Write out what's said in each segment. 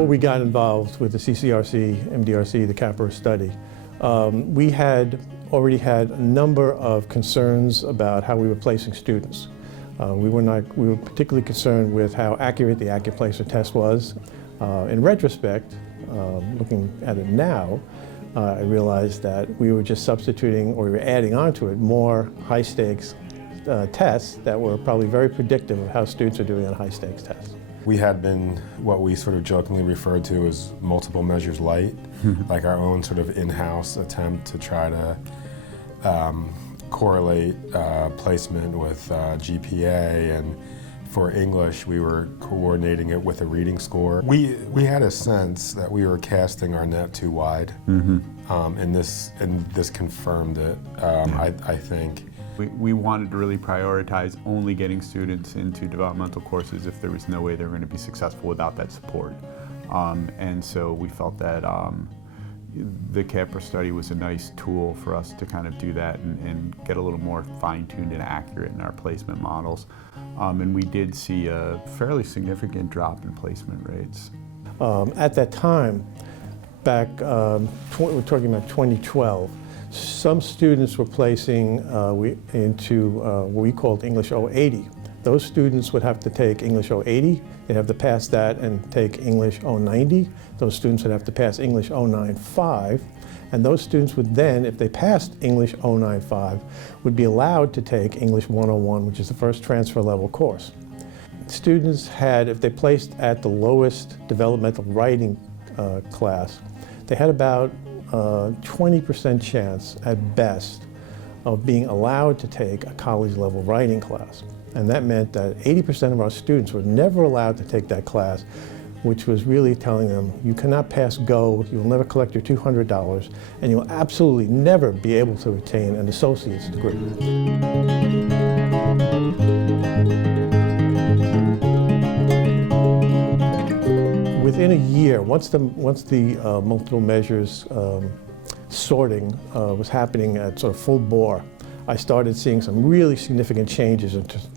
before we got involved with the CCRC, MDRC, the CAPR study, we had already had a number of concerns about how we were placing students. We were particularly concerned with how accurate the AccuPlacer test was. In retrospect, looking at it now, I realized that we were just substituting, or we were adding onto it, more high-stakes tests that were probably very predictive of how students are doing on high-stakes tests. We had been what we sort of jokingly referred to as multiple measures light, like our own sort of in-house attempt to try to correlate placement with GPA, and for English we were coordinating it with a reading score. We had a sense that we were casting our net too wide, and this confirmed it, I think. We wanted to really prioritize only getting students into developmental courses if there was no way they were going to be successful without that support. And so we felt that the CAPR study was a nice tool for us to kind of do that and get a little more fine-tuned and accurate in our placement models. And we did see a fairly significant drop in placement rates. At that time, back, we're talking about 2012, some students were placing into what we called English 080. Those students would have to take English 080, they'd have to pass that and take English 090. Those students would have to pass English 095. And those students would then, if they passed English 095, would be allowed to take English 101, which is the first transfer level course. Students had, if they placed at the lowest developmental writing class, they had about 20% chance at best of being allowed to take a college level writing class. And that meant that 80% of our students were never allowed to take that class, which was really telling them, you cannot pass Go, you will never collect your $200, and you'll absolutely never be able to attain an associate's degree. Within a year, once the multiple measures sorting was happening at sort of full bore, I started seeing some really significant changes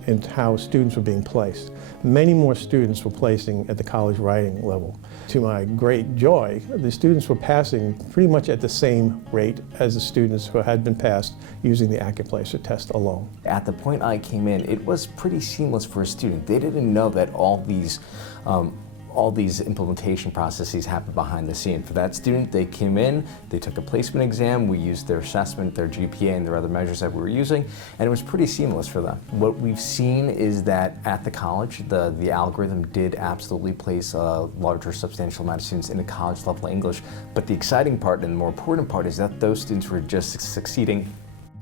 in how students were being placed. Many more students were placing at the college writing level. To my great joy, the students were passing pretty much at the same rate as the students who had been passed using the AccuPlacer test alone. At the point I came in, it was pretty seamless for a student. They didn't know that all these implementation processes happen behind the scene. For that student, they came in, they took a placement exam, we used their assessment, their GPA, and their other measures that we were using, and it was pretty seamless for them. What we've seen is that at the college, the algorithm did absolutely place a larger, substantial amount of students into college level English, but the exciting part and the more important part is that those students were just succeeding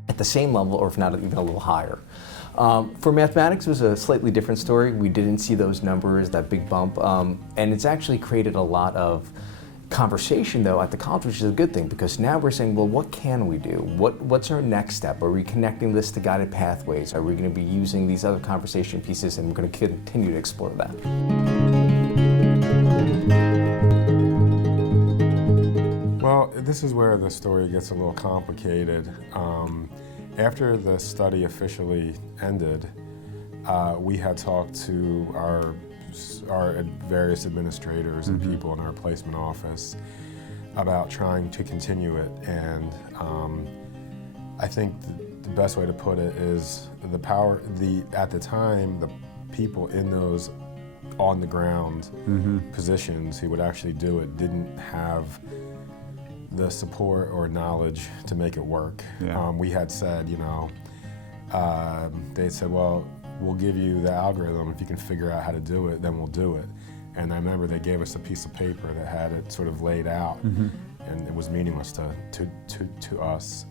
at the same level, or if not even a little higher. For mathematics, it was a slightly different story. We didn't see those numbers, that big bump, and it's actually created a lot of conversation though at the college, which is a good thing, because now we're saying, well, what can we do? What's our next step? Are we connecting this to guided pathways? Are we going to be using these other conversation pieces, and we're going to continue to explore that? Well, this is where the story gets a little complicated. After the study officially ended, we had talked to our various administrators and people in our placement office about trying to continue it, and I think the best way to put it is at the time, the people in those on the ground positions who would actually do it didn't have the support or knowledge to make it work. Yeah. We had said, they said, well, we'll give you the algorithm. If you can figure out how to do it, then we'll do it. And I remember they gave us a piece of paper that had it sort of laid out, and it was meaningless to us.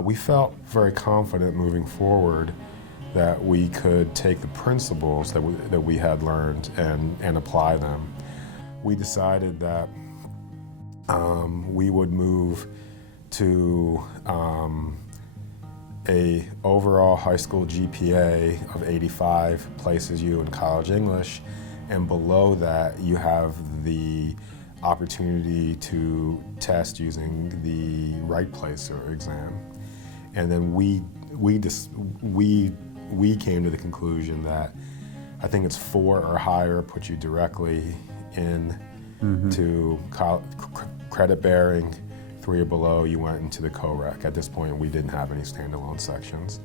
We felt very confident moving forward that we could take the principles that we had learned and apply them. We decided that we would move to a overall high school GPA of 85 places you in college English, and below that you have the opportunity to test using the right placer exam. And then we came to the conclusion that I think it's 4 or higher puts you directly in to credit bearing. 3 or below, you went into the co-rec. At this point, we didn't have any standalone sections.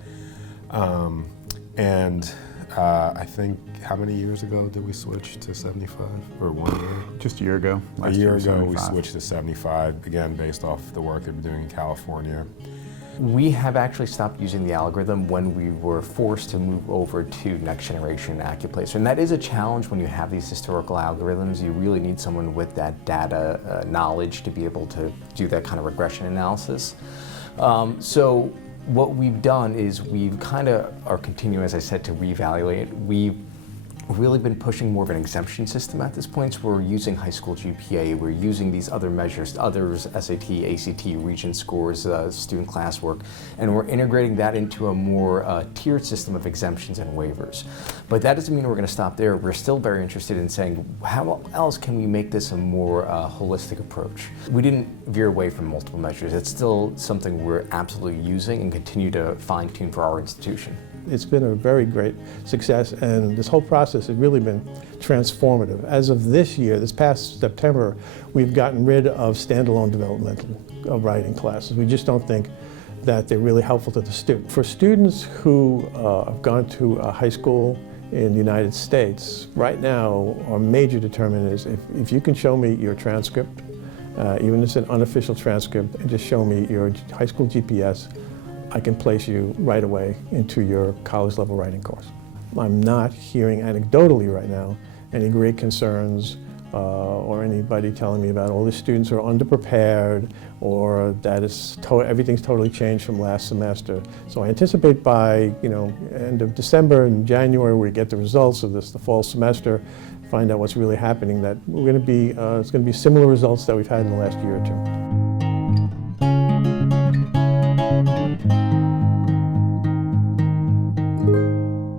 I think, how many years ago did we switch to 75, or 1 year? Just a year ago. A year ago, 75. we switched to 75, again, based off the work they've been doing in California. We have actually stopped using the algorithm when we were forced to move over to next generation AccuPlacer. And that is a challenge when you have these historical algorithms. You really need someone with that data knowledge to be able to do that kind of regression analysis. So what we've done is we've kind of are continuing, as I said, to reevaluate. We've really been pushing more of an exemption system at this point. So we're using high school GPA, we're using these other measures, others, SAT, ACT, Regent scores, student classwork, and we're integrating that into a more tiered system of exemptions and waivers. But that doesn't mean we're going to stop there. We're still very interested in saying, how else can we make this a more holistic approach? We didn't veer away from multiple measures. It's still something we're absolutely using and continue to fine-tune for our institution. It's been a very great success, and this whole process has really been transformative. As of this year, this past September, we've gotten rid of standalone developmental writing classes. We just don't think that they're really helpful to the student. For students who have gone to a high school in the United States, right now our major determinant is if you can show me your transcript, even if it's an unofficial transcript, and just show me your high school GPS, I can place you right away into your college level writing course. I'm not hearing anecdotally right now any great concerns or anybody telling me about all the students are underprepared or that everything's totally changed from last semester. So I anticipate by end of December and January we get the results of the fall semester, find out what's really happening, that it's going to be similar results that we've had in the last year or two.